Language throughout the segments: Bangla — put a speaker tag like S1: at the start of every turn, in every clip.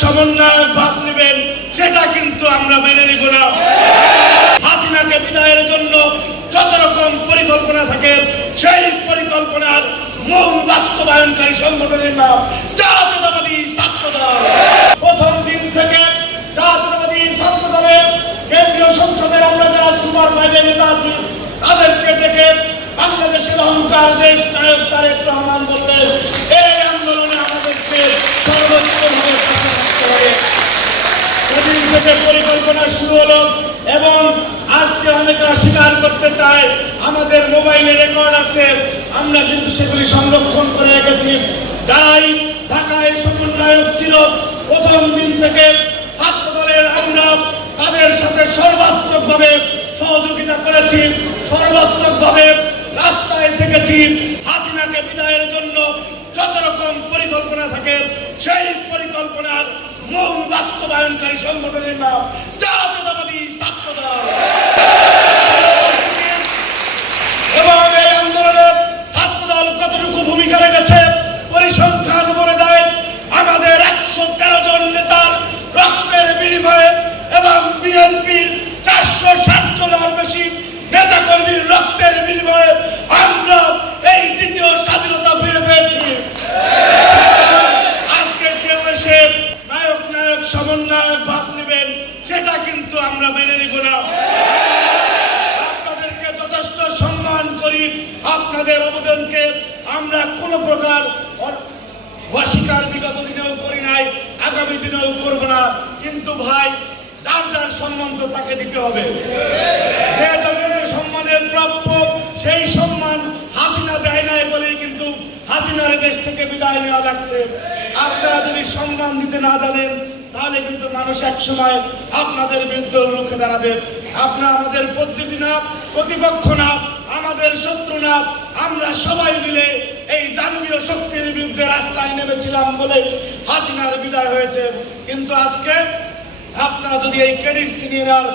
S1: সমন্বয়ক ভাব নেবেন, সেটা কিন্তু আমরা মেনে নিব না। হাসিনাকে বিদায়ের জন্য যত রকম পরিকল্পনা থাকে, সেই পরিকল্পনার মূল বাস্তবায়নকারী সংগঠনের নাম জাতীয়তাবাদী ছাত্র দল প্রথম দিন থেকে জাতীয়তাবাদী ছাত্র দলের কেন্দ্রীয় সংসদের আমরা যারা সুপার ফাইভের নেতা আছি, তাদেরকে ডেকে বাংলাদেশের অহংকার দেশ নায়ক তারেক রহমান বললেন, এই আন্দোলনে আমাদেরকে হবে সেদিন পরিকল্পনা শুরু হলো এবং আজকে অনেকে অস্বীকার করতে চায়, আমাদের মোবাইলে রেকর্ড আছে, আমরা কিন্তু সেগুলি সংরক্ষণ করে রেখেছি। যারাই ঢাকায় সমন্বয়ক ছিল, প্রথম দিন থেকে ছাত্র দলের আমরা তাদের সাথে সর্বাত্মকভাবে সহযোগিতা করেছি, সর্বাত্মকভাবে রাস্তায় থেকেছি। হাসিনাকে বিদায়ের জন্য যত রকম পরিকল্পনা থাকে, সেই পরিকল্পনার মূল বাস্তবায়নকারী সংগঠনের নাম জাতীয়তাবাদী ছাত্র দল এবং এই আন্দোলনে ছাত্র দল কতটুকু ভূমিকা রেখেছে পরিসংখ্যান বলে দেয় আমাদের একশো তেরো জন নেতার রক্তের বিনিময়ে এবং বিএনপির চারশো ষাট জনের বেশি নেতা কর্মীর রক্তের বিনিময়ে আমরা এই দ্বিতীয় স্বাধীনতা ফিরে পেয়েছি আজকে কেউ এসে নায়ক নায়ক সমন্বয়ক ভাব নেবেন সেটা কিন্তু আমরা মেনে নিব না আপনাদেরকে যথেষ্ট সম্মান করি অবদানকে আমরা কোনো প্রকার অস্বীকার বিগত দিনেও করি নাই, আগামী দিনেও করব না। কিন্তু ভাই, যার যার সম্মান তো তাকে দিতে হবে। যে যতটুকু সম্মানের প্রাপ্য, সেই সম্মান হাসিনা দেয় নাই বলেই কিন্তু হাসিনার দেশ থেকে বিদায় নেওয়া লাগছে। আপনারা যদি সম্মান দিতে না জানেন, তাহলে কিন্তু মানুষ এক সময় আপনাদের বিরুদ্ধে রুখে দাঁড়াবে। আপনারা আমাদের প্রতিনিধি না, প্রতিপক্ষ শত্রু না আমরা সবাই মিলে এই দানবীয় শক্তির বিরুদ্ধে রাস্তায় নেমেছিলাম বলে হাসিনার বিদায় হয়েছে। কিন্তু আজকে আপনারা যদি এই ক্রেডিট সিনিয়র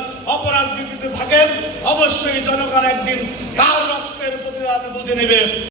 S1: দিতে থাকেন, অবশ্যই জনগণ একদিন তার রক্তের প্রতিদান বুঝে নেবে।